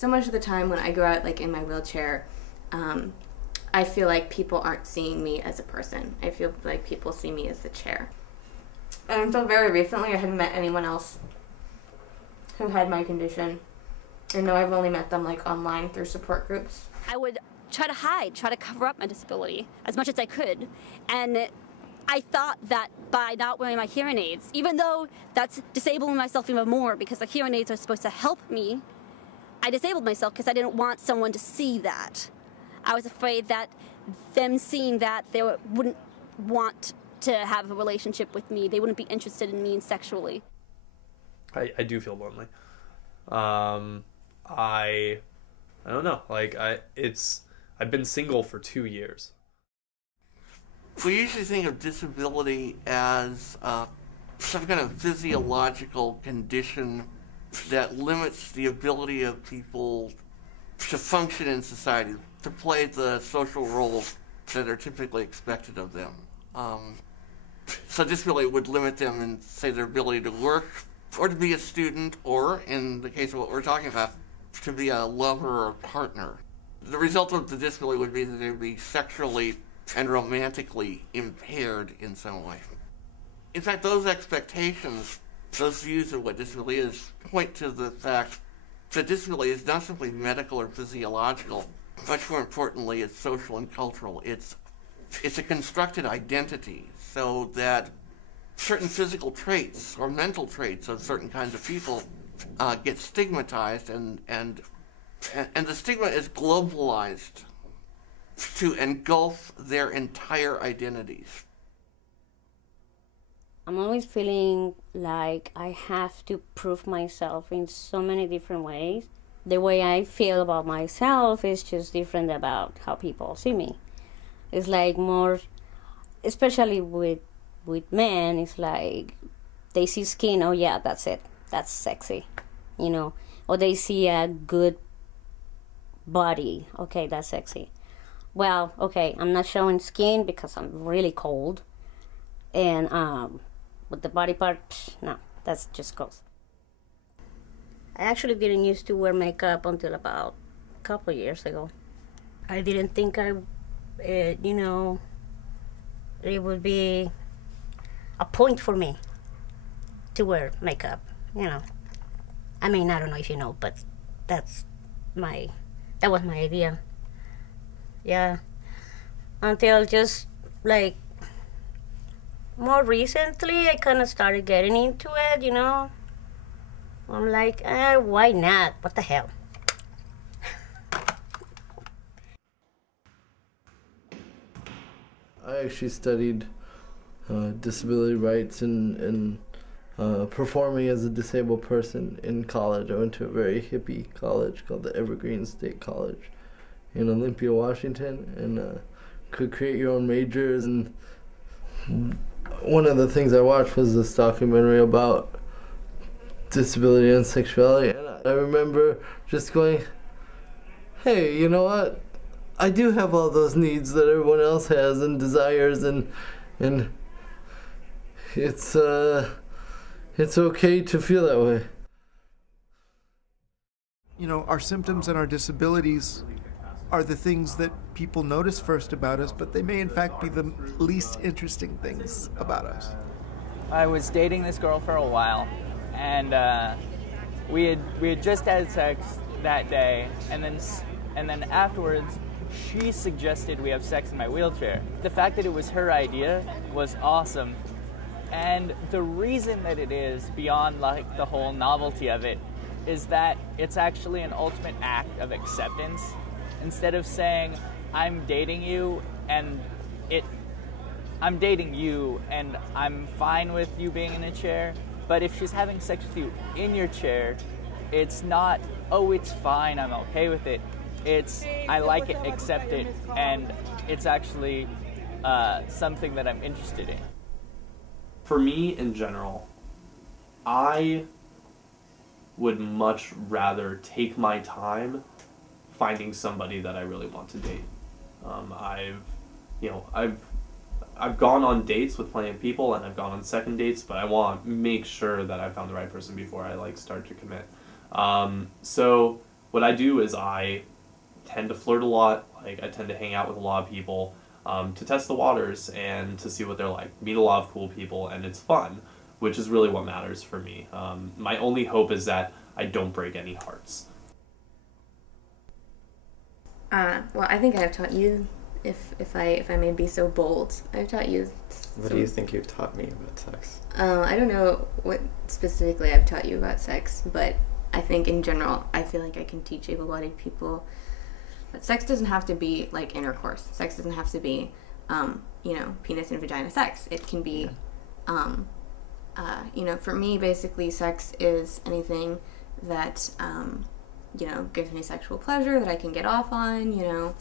So much of the time when I go out like in my wheelchair, I feel like people aren't seeing me as a person. I feel like people see me as the chair. And until very recently, I hadn't met anyone else who had my condition. And though I've only met them like online through support groups. I would try to hide, try to cover up my disability as much as I could. And I thought that by not wearing my hearing aids, even though that's disabling myself even more because the hearing aids are supposed to help me, I disabled myself because I didn't want someone to see that. I was afraid that them seeing that, they wouldn't want to have a relationship with me. They wouldn't be interested in me sexually. I do feel lonely. I don't know. Like I've been single for 2 years. We usually think of disability as some kind of physiological condition that limits the ability of people to function in society, to play the social roles that are typically expected of them. So disability would limit them in, say, their ability to work, or to be a student, or, in the case of what we're talking about, to be a lover or a partner. The result of the disability would be that they would be sexually and romantically impaired in some way. In fact, those expectations, those views of what disability is, point to the fact that disability is not simply medical or physiological. Much more importantly, it's social and cultural. It's a constructed identity, so that certain physical traits or mental traits of certain kinds of people get stigmatized, and the stigma is globalized to engulf their entire identities. I'm always feeling like I have to prove myself in so many different ways. The way I feel about myself is just different about how people see me. It's like more, especially with men, it's like they see skin, oh yeah, that's it, that's sexy, you know, or they see a good body, okay, that's sexy. Well, okay, I'm not showing skin because I'm really cold, and with the body part, no, that's just gross. I actually didn't used to wear makeup until about a couple of years ago. I didn't think you know, it would be a point for me to wear makeup, you know. I mean, I don't know if you know, but that was my idea. Yeah. Until just like more recently, I kind of started getting into it, you know. I'm like, why not? What the hell? I actually studied disability rights and performing as a disabled person in college. I went to a very hippie college called the Evergreen State College in Olympia, Washington, and could create your own majors. And one of the things I watched was this documentary about disability and sexuality, and I remember just going, hey, you know what? I do have all those needs that everyone else has and desires, and it's okay to feel that way. You know, our symptoms and our disabilities are the things that people notice first about us, but they may in fact be the least interesting things about us. I was dating this girl for a while, and we had just had sex that day, and then afterwards she suggested we have sex in my wheelchair. The fact that it was her idea was awesome, and the reason that it is, beyond like the whole novelty of it, is that it's actually an ultimate act of acceptance. Instead of saying I'm dating you and I'm fine with you being in a chair, but if she's having sex with you in your chair, it's not, oh, it's fine, I'm okay with it. It's, I like it, accept it, and it's actually something that I'm interested in. For me, in general, I would much rather take my time finding somebody that I really want to date. I've gone on dates with plenty of people, and I've gone on second dates, but I want to make sure that I found the right person before I start to commit. So what I do is I tend to flirt a lot. Like, I tend to hang out with a lot of people to test the waters and to see what they're like. Meet a lot of cool people, and it's fun, which is really what matters for me. My only hope is that I don't break any hearts. Well, I think I have taught you, if I may be so bold, I've taught you. What do you think you've taught me about sex? I don't know what specifically I've taught you about sex, but I think in general, I feel like I can teach able-bodied people that sex doesn't have to be like intercourse. Sex doesn't have to be, penis and vagina sex. It can be, for me, basically, sex is anything that, gives me sexual pleasure that I can get off on,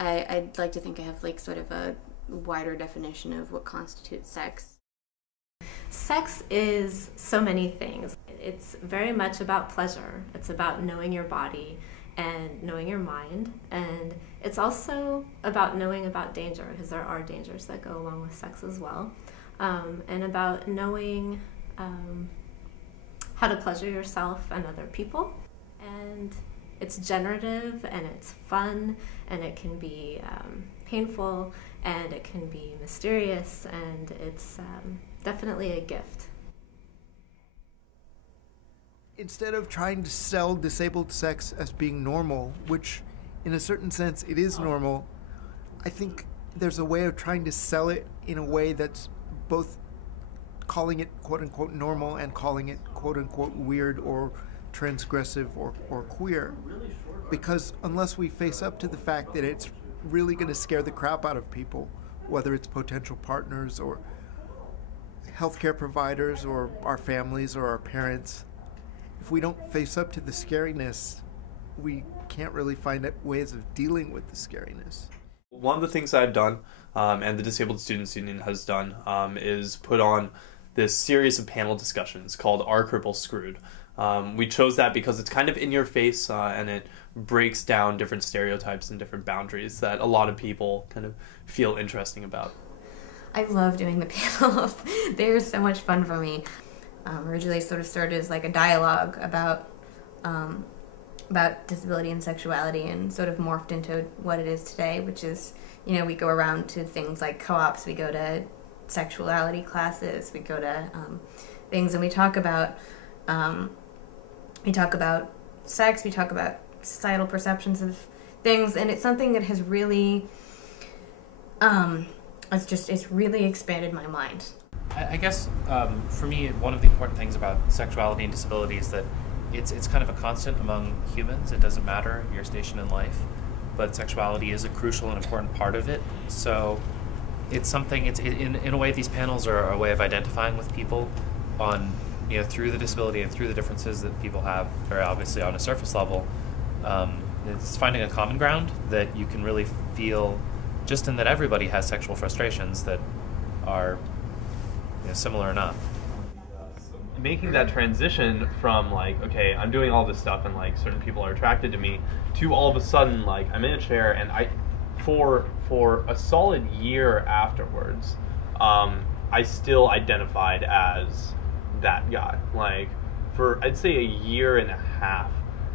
I'd like to think I have like sort of a wider definition of what constitutes sex. Sex is so many things. It's very much about pleasure. It's about knowing your body and knowing your mind. And it's also about knowing about danger, because there are dangers that go along with sex as well. And about knowing how to pleasure yourself and other people. And it's generative and it's fun and it can be painful and it can be mysterious, and it's definitely a gift. Instead of trying to sell disabled sex as being normal, which in a certain sense it is normal, I think there's a way of trying to sell it in a way that's both calling it quote-unquote normal and calling it quote-unquote weird or transgressive or queer. Because unless we face up to the fact that it's really going to scare the crap out of people, whether it's potential partners or healthcare providers or our families or our parents, if we don't face up to the scariness, we can't really find ways of dealing with the scariness. One of the things I've done, and the Disabled Students Union has done, is put on this series of panel discussions called Are Cripples Screwed? We chose that because it's kind of in your face, and it breaks down different stereotypes and different boundaries that a lot of people kind of feel interesting about. I love doing the panels. They're so much fun for me. Originally sort of started as like a dialogue about disability and sexuality, and sort of morphed into what it is today, which is, we go around to things like co-ops, we go to sexuality classes, we go to things, and we talk about sex, we talk about societal perceptions of things, and it's something that has really it's really expanded my mind. I guess for me, one of the important things about sexuality and disability is that it's kind of a constant among humans. It doesn't matter your station in life, but sexuality is a crucial and important part of it. So it's something, in a way, these panels are a way of identifying with people on, through the disability and through the differences that people have, very obviously on a surface level. It's finding a common ground that you can really feel, just in that everybody has sexual frustrations that are similar enough. Making that transition from like, okay, I'm doing all this stuff and like certain people are attracted to me, to all of a sudden like I'm in a chair and for a solid year afterwards, I still identified as that guy. Like for I'd say a year and a half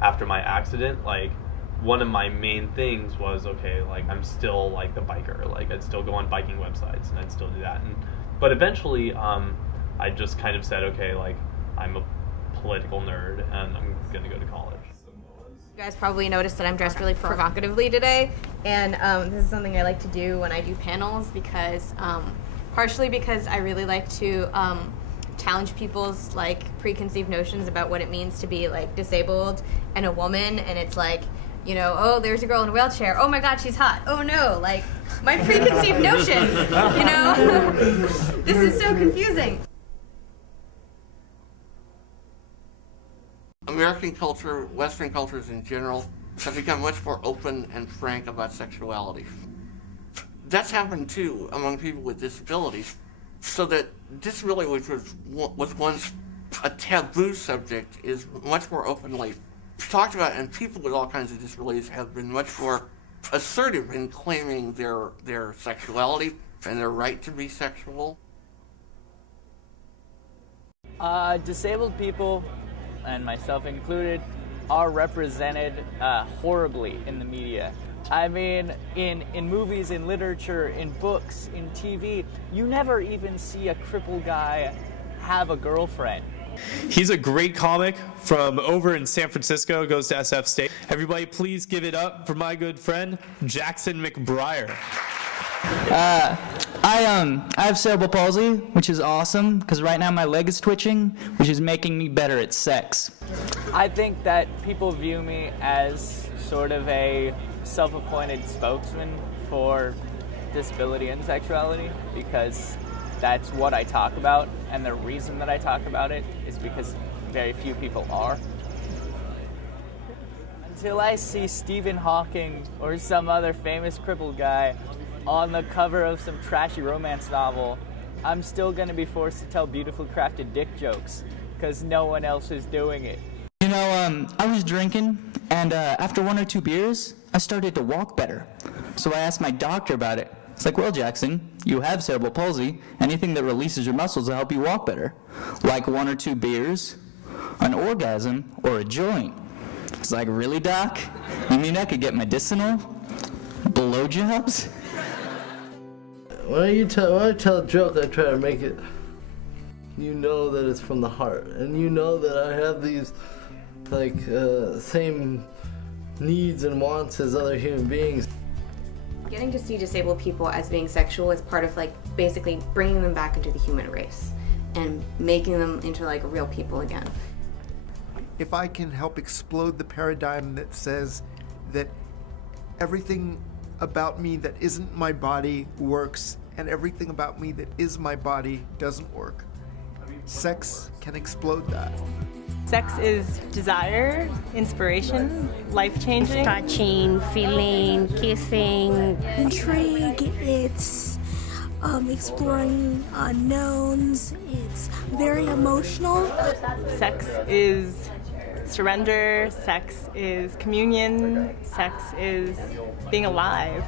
after my accident, like one of my main things was, okay, like I'm still like the biker, like I'd still go on biking websites and I'd still do that, but eventually I just kind of said, okay, like I'm a political nerd and I'm gonna go to college. You guys probably noticed that I'm dressed really provocatively today, and this is something I like to do when I do panels, because partially because I really like to challenge people's like preconceived notions about what it means to be like disabled and a woman, and it's like, oh, there's a girl in a wheelchair, oh my god, she's hot, oh no, like my preconceived notions, this is so confusing. American culture, Western cultures in general, have become much more open and frank about sexuality. That's happened too among people with disabilities, so that disability, which was once a taboo subject, is much more openly talked about, and people with all kinds of disabilities have been much more assertive in claiming their sexuality and their right to be sexual. Disabled people, and myself included, are represented horribly in the media. I mean, in movies, in literature, in books, in TV, you never even see a crippled guy have a girlfriend. He's a great comic from over in San Francisco, goes to SF State. Everybody please give it up for my good friend, Jackson McBriar. I have cerebral palsy, which is awesome, because right now my leg is twitching, which is making me better at sex. I think that people view me as sort of a self-appointed spokesman for disability and sexuality, because that's what I talk about, and the reason that I talk about it is because very few people are. Until I see Stephen Hawking or some other famous crippled guy on the cover of some trashy romance novel, I'm still going to be forced to tell beautifully crafted dick jokes, because no one else is doing it. You know, I was drinking, and after 1 or 2 beers, I started to walk better. So I asked my doctor about it. It's like, well, Jackson, you have cerebral palsy. Anything that releases your muscles will help you walk better. Like 1 or 2 beers, an orgasm, or a joint. It's like, really, Doc? You mean I could get medicinal? Blowjobs? When I tell a joke, I try to make it, you know that it's from the heart. And you know that I have these, like, same needs and wants as other human beings. Getting to see disabled people as being sexual is part of, like, basically bringing them back into the human race and making them into, like, real people again. If I can help explode the paradigm that says that everything about me that isn't my body works and everything about me that is my body doesn't work, sex can explode that. Sex is desire, inspiration, life-changing. Touching, feeling, kissing. Intrigue, it's exploring unknowns, it's very emotional. Sex is surrender, sex is communion, sex is being alive.